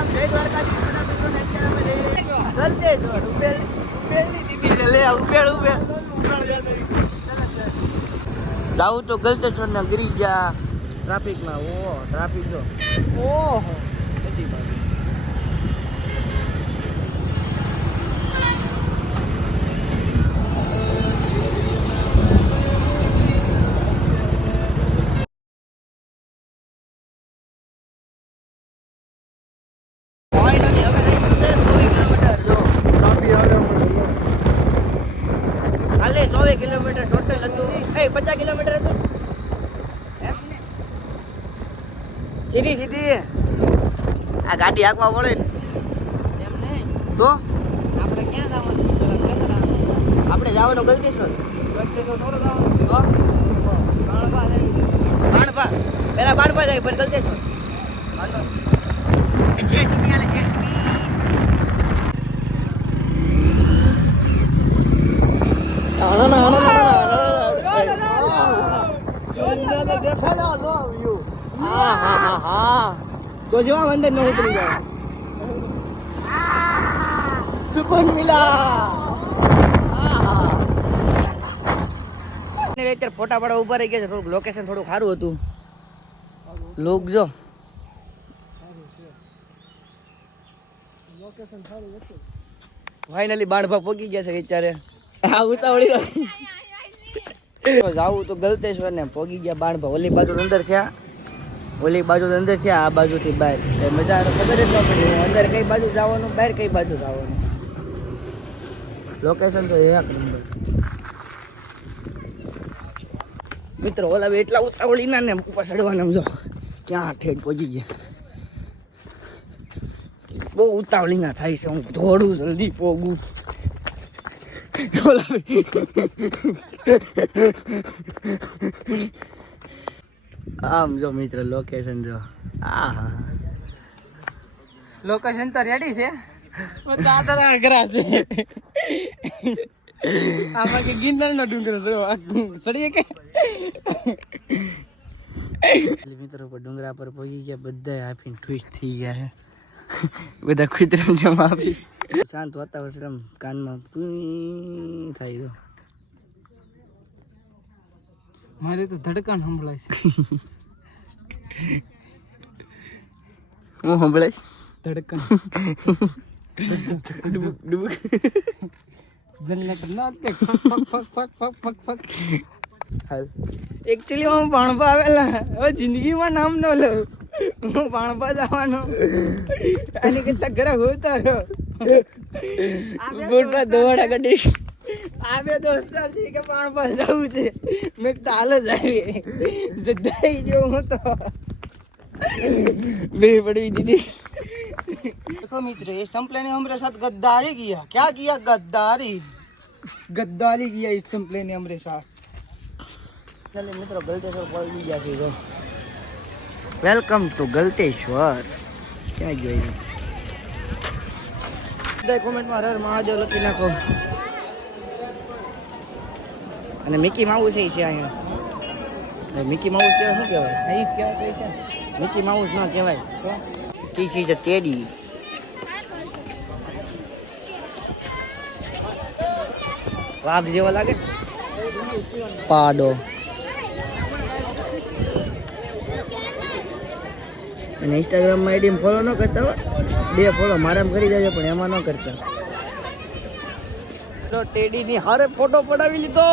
રામ જય દ્વારકાધીશ. બધા મિત્રોને અત્યારે અમે જઈ રહ્યા ગલતેશ્વર ઉબેલ ઉબેલની દીદી છે. લે ઉબેલ ઉબેલ જાવું તો ગલતેશ્વર ના ગીરી ગયા. ટ્રાફિકમાં ઓ ટ્રાફિક જો. ઓહો. બધી બાજુ. ચોવીસ કિલોમીટર ટોટલ હતું. એ પચાસ કિલોમીટર હતું? સીધી સીધી. આ ગાડી હાંકવા પડે ને. એમ નહીં. તો? આપણે ક્યાં જવાનું. આપણે જવાનું ગલતી છો વચ્ચે તો થોડું જવાનું. છે. હો? કાળવા જઈએ છીએ. બાણપા. પેલા બાણપા જાય પણ ગલતી છો જેસીબી હા અંદર ન ઉતરી જાય સુકૂન મિલા અત્યારે ફોટા પાડવા ઊભા રહી ગયા છે થોડુંક લોકેશન થોડું સારું હતું લોક જો ફાઇનલી બાણભા પહોંચી ગયા છે અત્યારે. આ ઉતાવળી જાવું તો ગલતેશ્વર ને પોગી ગયા બાણભા ઓલી બાજુ અંદર છે ઓલી બાજુ અંદર છે આ બાજુથી બહાર. મજા ખબર જ ન પડી. અંદર કઈ બાજુ જવાનું, બહાર કઈ બાજુ જવાનું. લોકેશન તો એક નંબર મિત્રો, ઓલા એટલા ઉતાવળી ના ને, ઉપર ચડવાના જો. ક્યાં ઠેઠ પહોંચી ગયા. બહુ ઉતાવળી ના થાય છે. હું થોડું જલ્દી પોગું. આમ જો મિત્ર લોકેશન જો. આ લોકેશન તો રેડી છે. પણ દાદરા અઘરા છે. આમાં કે ગિરનાર નો ડુંગર સડીએ કે? મિત્રો પર ડુંગરા પર પહોંચી ગયા બધા આપીને ટ્વીટ થઈ ગયા બધા કુતરા જમા આપી શાંત વાતાવરણ આમ કાનમાં થાય તો મારે તો ધડકન સંભળાય છે. હું સંભળાય ડુબુક જનરેટર ના તે ફક ફક ફક ફક ફક ફક હાલ. એકચ્યુઅલી હું ભાણપા આવેલા. હવે જિંદગીમાં નામ ન લઉં. હું ભાણપા જવાનો. એની કરતા ઘરે હોતા રહ્યો બૂટ પર દોડા ગડી આ બે દોસ્તાર છે કે ભાણપા જવું છે મેં કીધું હાલ જ આવી જદાઈ ગયો હું તો બે પડી દીધી देखो मित्र ये संपले ने हमारे साथ गद्दारी किया क्या किया गद्दारी गद्दारी किया इस संपले ने हमारे साथ ચાલે મિત્રો ગલતેશ્વર પહોંચી ગયા છે તો વેલકમ ટુ ગલતેશ્વર ક્યાં ગયો એ? કોમેન્ટમાં હર મહાદેવ લખી નાખો. અને મિકી માઉસ એ છે અહીંયા. મિકી માઉસ કેવા શું કહેવાય? એ જ છે. મિકી માઉસ ના કહેવાય. ટીકી છે ટેડી વાઘ જેવા લાગે? પાડો. અને ઇન્સ્ટાગ્રામમાં આઈડી ફોલો ન કરતા હોય બે ફોલો મારામાં કરી દેજો પણ એમાં ન કરતા. તો ટેડી ની હારે ફોટો પડાવી લીધો.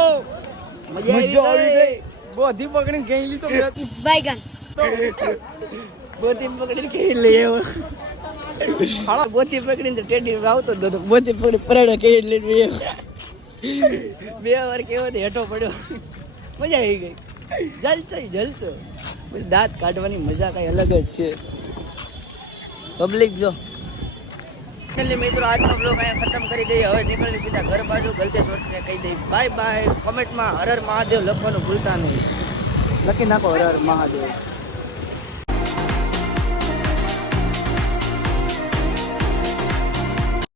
મજા આવી ગઈ. બોધી પકડીને ગઈ લીધો Baigan. બોતી પકડીને કેવી લઈ આવ્યો. હાલો બોતી પકડીને તો ટેડી આવતો જ નતો. બોતી પકડી પરાડે કેવી લઈને લઈ બે વાર કેવો તે હેઠો પડ્યો. મજા આવી ગઈ. જલચો પછી દાંત કાઢવાની મજા કઈ અલગ જ છે. પબ્લિક જો. એટલે મિત્રો આજનો બ્લોગ અહીંયા ખતમ કરી દઈએ. હવે નીકળી સીધા ઘર બાજુ. ગલતેશ્વરને કહી દઈ બાય બાય કોમેન્ટમાં હર હર મહાદેવ લખવાનું ભૂલતા નહીં. લખી નાખો હર હર મહાદેવ.